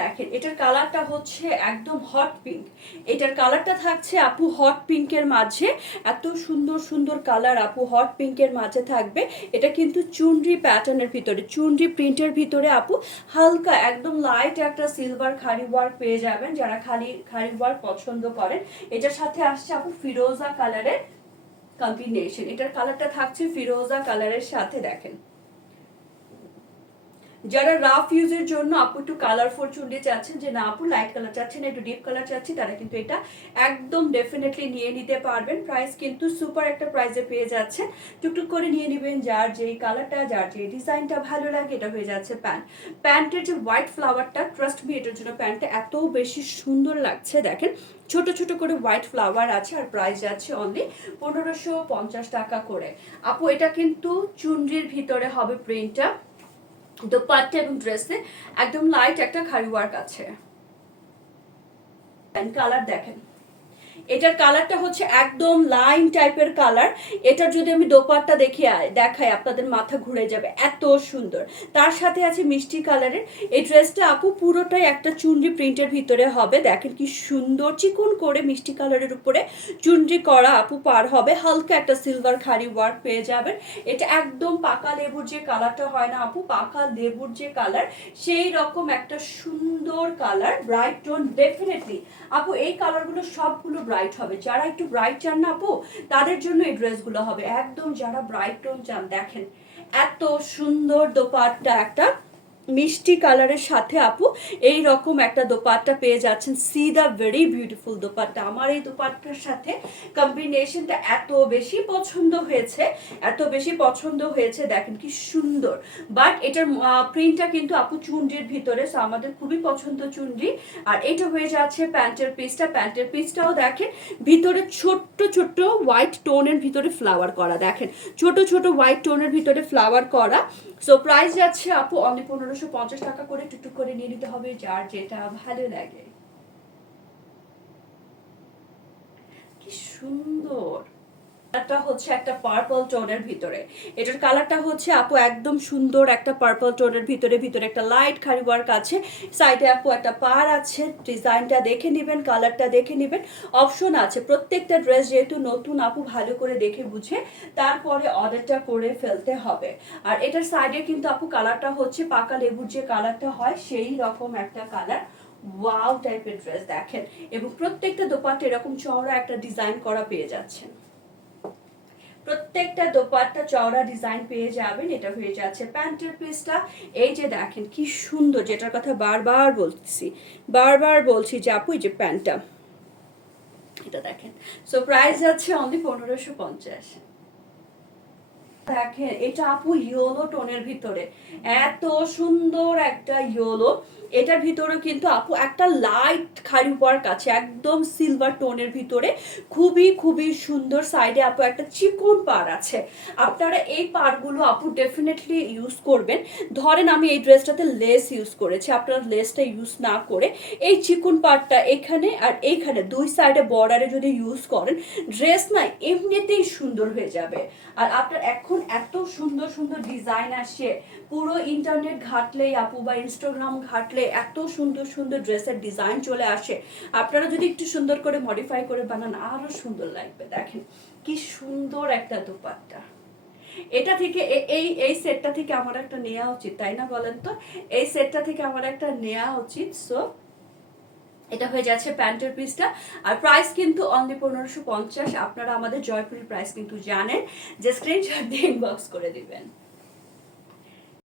দেখেন, এটার কালারটা হচ্ছে একদম হট পিঙ্ক এটার কালারটা থাকছে আপু হট পিঙ্কের মাঝে। এত সুন্দর সুন্দর কালার আপু হট পিঙ্কের মাঝে থাকবে। এটা কিন্তু চুনরি প্যাটার্নের ভিতরে, চুনরি প্রিন্টের ভিতরে আপু হালকা একদম লাইট একটা সিলভার খাড়ি ওয়ার্ক পেয়ে যাবেন যারা খালি, খাড়ি ওয়ার্ক পছন্দ করেন। এটার সাথে আসছে আপু ফিরোজা কালারের কম্বিনেশন এটার কালারটা থাকছে ফিরোজা কালারের সাথে, দেখেন। যারা রাফ ইউজের জন্য আপু একটু কালারফুল চুন্ডি চাচ্ছেন যে, না আপু লাইট কালার চাচ্ছেন একটু ডিপ কালার চাচ্ছি, তারা কিন্তু এটা একদম ডেফিনেটলি নিয়ে নিতে পারবেন। প্রাইস কিন্তু সুপার একটা প্রাইসে পেয়ে যাচ্ছেন। টুকটুক করে নিয়ে নেবেন, যার যেই কালারটা যার যে ডিজাইনটা ভালো লাগে, এটা হয়ে যাচ্ছে প্যান্ট। প্যান্টের যে হোয়াইট ফ্লাওয়ারটা ট্রাস্ট মি এটার জন্য প্যান্টটা এত বেশি সুন্দর লাগছে, দেখেন। ছোট ছোট করে হোয়াইট ফ্লাওয়ার আছে আর প্রাইস যাচ্ছে অনলি পনেরোশো পঞ্চাশ টাকা করে। আপু, এটা কিন্তু চুনরির ভিতরে হবে প্রিন্টটা দোপাট্টা এবং ড্রেসে একদম লাইট একটা খাড়ি ওয়ার্ক আছে। কালার দেখেন। এটার কালারটা হচ্ছে একদম লাইন টাইপের কালার। এটার যদি আমি দোপাট্টা দেখি দেখাই, আপনাদের মাথা ঘুরে যাবে। এত সুন্দর। তার সাথে আছে মিষ্টি কালারের। এই ড্রেসটা আপু পুরোটাই একটা চুনরি প্রিন্টের ভিতরে হবে। দেখেন কি সুন্দর চিকন করে মিষ্টি কালারের উপরে চুনরি করা আপু পার হবে। হালকা একটা সিলভার খাড়ি ওয়ার্ক পেয়ে যাবেন। এটা একদম পাকা লেবুর যে কালারটা হয় না আপু, পাকা লেবুর যে কালার, সেই রকম একটা সুন্দর কালার ব্রাইট টোন ডেফিনেটলি আপু, এই কালারগুলো সবগুলো ব্রাইট হবে। যারা একটু ব্রাইট চান না আপু, তাদের জন্য এই ড্রেসগুলো হবে। একদম যারা ব্রাইট টোন চান, দেখেন, এত সুন্দর দোপাট্টা একটা মিষ্টি কালারের সাথে আপু, এই রকম একটা দোপাট্টা পেয়ে যাচ্ছেন। See the very beautiful dupatta. আমার এই দোপাট্টার সাথে কম্বিনেশনটা এত বেশি পছন্দ হয়েছে, এত বেশি পছন্দ হয়েছে, দেখেন কি সুন্দর। বাট এটার প্রিন্টটা কিন্তু আপু চুনরির ভিতরে সো আমাদের খুবই পছন্দ চুনরি। আর এটা হয়ে যাচ্ছে প্যান্টের পিসটা প্যান্টের পিসটাও দেখেন, ভিতরে ছোট্ট ছোট্ট হোয়াইট টোনের ভিতরে ফ্লাওয়ার করা। দেখেন, ছোট ছোট হোয়াইট টোনের ভিতরে ফ্লাওয়ার করা। সো প্রাইস যাচ্ছে আপু, অনলি পনেরোশো পঞ্চাশ টাকা করে টুকটুক করে নিয়ে নিতে হবে, যার যেটা ভালো লাগে। কি সুন্দর! কালারটা হচ্ছে একটা পার্পল টোনের ভিতরে। এটার কালারটা হচ্ছে, আপু, একদম সুন্দর একটা পার্পল টোনের ভিতরে ভিতরে একটা লাইট খাড়ি ওয়ার্ক আছে। সাইডে আপু একটা পার আছে ডিজাইনটা দেখে নেবেন কালারটা দেখে নেবেন। অপশন আছে, প্রত্যেকটা ড্রেস যেহেতু নতুন, আপু, ভালো করে দেখে বুঝে তারপরে অর্ডারটা করে ফেলতে হবে। আর এটার সাইডে কিন্তু, আপু কালারটা হচ্ছে পাকা লেবুর যে কালারটা হয়, সেই রকম একটা কালার ওয়াও টাইপের ড্রেস দেখেন। এবং প্রত্যেকটা দোপাট্টা এরকম চওড়া একটা ডিজাইন করা পেয়ে যাচ্ছেন। প্রত্যেকটা দোপাট্টা, চওড়া ডিজাইন পেয়ে যাবেন, এটা হয়ে যাচ্ছে প্যান্টের পিসটা এই যে দেখেন, কি সুন্দর, যেটার কথা বারবার বলছি বারবার বলছি যে আপু, এই যে প্যান্টটা, এটা দেখেন। সো প্রাইস যাচ্ছে অনলি পনেরোশো পঞ্চাশ। দেখেন, এটা আপু ইয়োলো টোনের ভিতরে। এত সুন্দর একটা এটার ভিতরে কিন্তু আপু একটা লাইট খাড়ি ওয়ার্ক আছে একদম সিলভার টোনের ভিতরে। খুবই খুবই সুন্দর সাইডে আপু একটা চিকন পার আছে। আপনারা এই পারগুলো আপু ডেফিনেটলি ইউজ করবেন। ধরেন আমি এই ড্রেসটাতে লেস ইউজ করেছি, আপনারা লেসটা ইউজ না করে এই চিকন পার্টটা এখানে আর এইখানে, দুই সাইডে বর্ডারে যদি ইউজ করেন ড্রেস না এমনিতেই সুন্দর হয়ে যাবে। আর আপনার এখন এত সুন্দর সুন্দর ডিজাইন আসছে পুরো ইন্টারনেট ঘাটলেই, আপু বা ইনস্টাগ্রাম ঘাটলে এত সুন্দর সুন্দর ড্রেসের ডিজাইন চলে আসে। আপনারা যদি একটু সুন্দর করে মডিফাই করে বানান, আরও সুন্দর লাগবে। দেখেন, কি সুন্দর একটা দোপাট্টা। এটা থেকে এই এই সেটটা থেকে আমার একটা নেওয়া উচিত, তাই না বলেন তো? এই সেটটা থেকে আমার একটা নেওয়া উচিত সো এটা হয়ে যাচ্ছে প্যান্টের পিসটা। আর প্রাইস কিন্তু অনলি পনেরোশো পঞ্চাশ। আপনারা আমাদের জয়পুরের প্রাইস কিন্তু জানেন। যে স্ক্রিনশট দিয়ে ইনবক্স করে দিবেন।